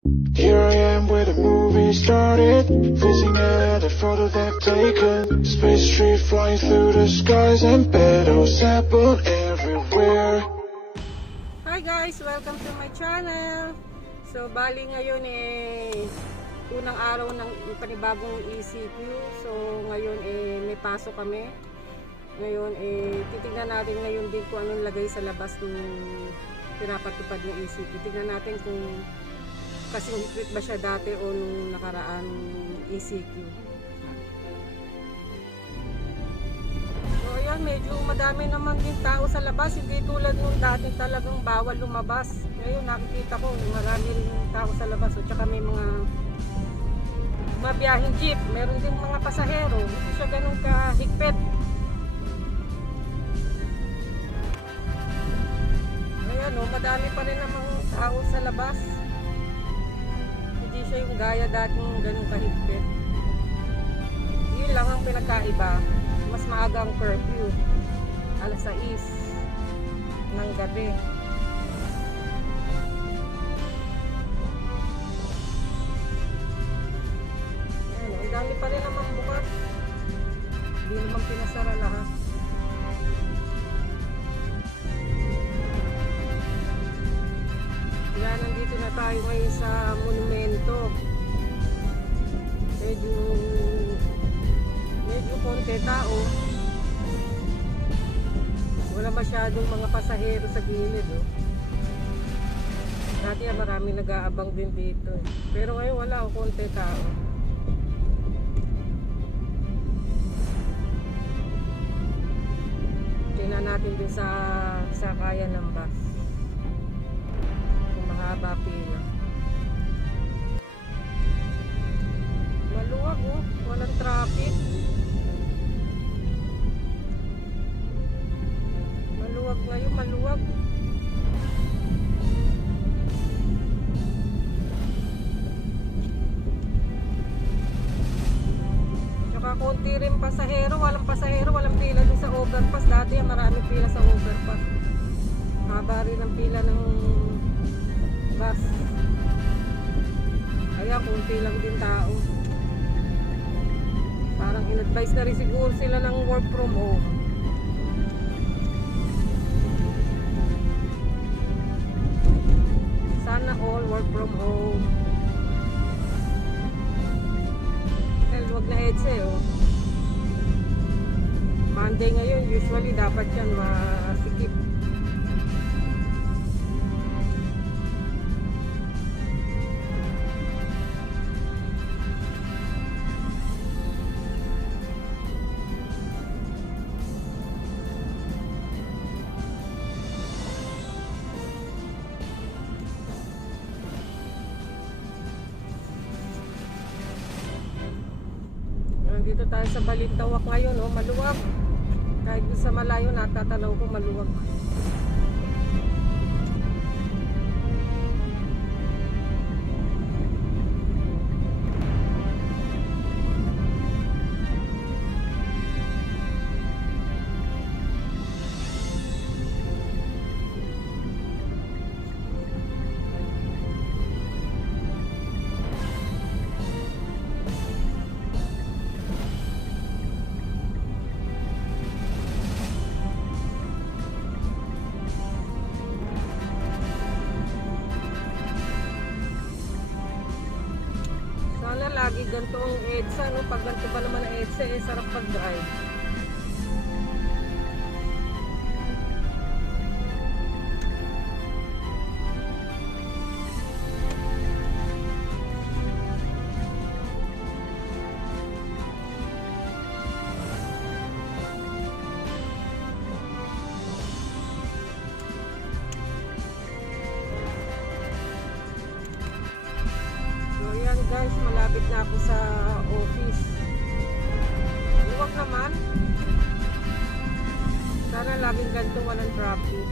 Here I am where the movie started, freezing at the photo they've taken. Space tree flying through the skies and petals apple everywhere. Hi guys! Welcome to my channel. So bali ngayon unang araw ng panibagong ECQ. So ngayon may pasok kami. Ngayon titignan natin ngayon din kung anong lagay sa labas ng pinapatupad ng ECQ. Tignan natin kung kasing higpit ba siya dati o nung nakaraan ECQ. So ayan, medyo madami naman din tao sa labas. Hindi tulad nung dati talagang bawal lumabas. Ngayon nakikita ko marami rin tao sa labas. At saka may mga biyaheng jeep. Meron din mga pasahero. Hindi siya ganun kahigpit. Ayan o, madami pa rin namang tao sa labas. Hindi siya yung gaya dating ganun kahigpit. Yun lang ang pinagkaiba. Mas maaga ang curfew. Alas 6 ng gabi. Ayan, ang dami pa rin naman bukas. Hindi naman pinasara lahat. Kaya nandito na tayo ngayon sa monumento. Medyo konti tao. Wala masyadong mga pasahero sa gilid. Dati marami nag-aabang din dito. Pero ngayon wala, konti tao. Tingnan natin din sa sakayan ng bus. Mahaba pila. Maluwag walang traffic. Maluwag ngayon, maluwag. Saka konti rin pasahero, walang pila dun sa overpass. Dati maraming pila sa overpass. Haba rin ang pila ng bus. Kaya kunti lang din tao. Parang in-advise na rin siguro sila ng work from home. Sana all work from home. Well, wag na EDSA Monday ngayon, usually dapat yan masikip. Dito tayo sa Balintawak ngayon, maluwag. Kahit sa malayo natatanaw ko maluwag. Lagi ganito ang EDSA, pag ganito ba naman ang EDSA, sarap pag-drive. Guys, malapit na ako sa office. Luwag naman. Sana laging ganito, walang traffic.